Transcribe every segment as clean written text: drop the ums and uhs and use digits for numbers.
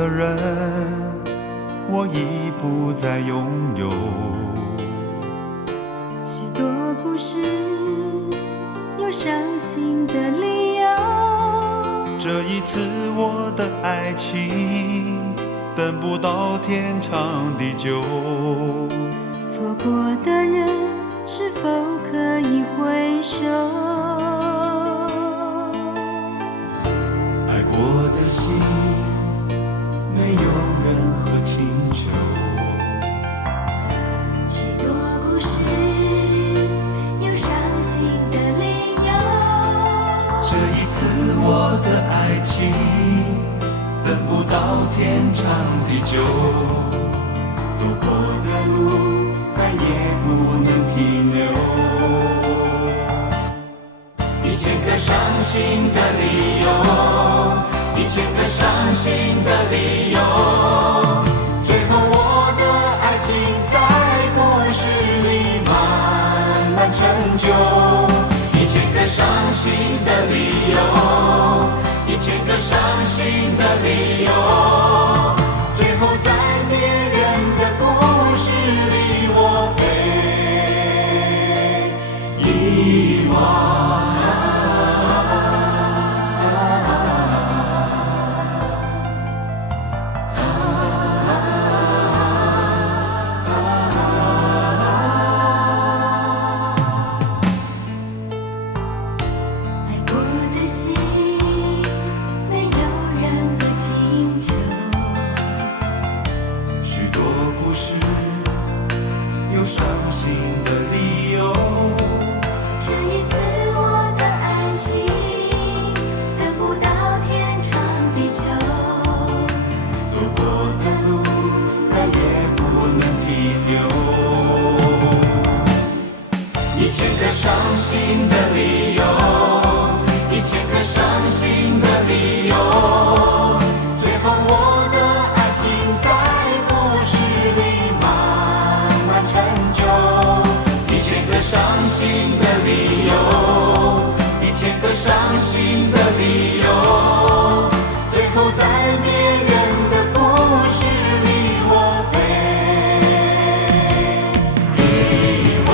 的人，我已不再拥有。许多故事有伤心的理由，这一次我的爱情等不到天长地久。错过的人是否可以回首？爱过的心没有任何请求。许多故事有伤心的理由，这一次我的爱情等不到天长地久。走过的路再也不能停留。1000个伤心的理由，1000个伤心的理由，最后我的爱情在故事里慢慢成就。1000个伤心的理由，1000个伤心的理由，最后在别人的故事里我被遗忘。伤心的理由，1000个伤心的理由，最后我的爱情在故事里慢慢成就。1000个伤心的理由，1000个伤心的理由，最后在别人的故事里我被遗忘。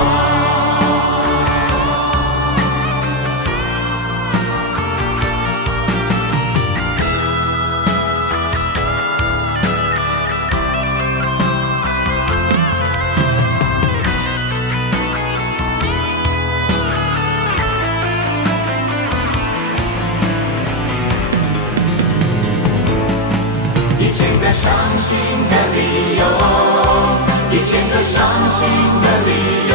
1000个伤心的理由，1000个伤心的理由。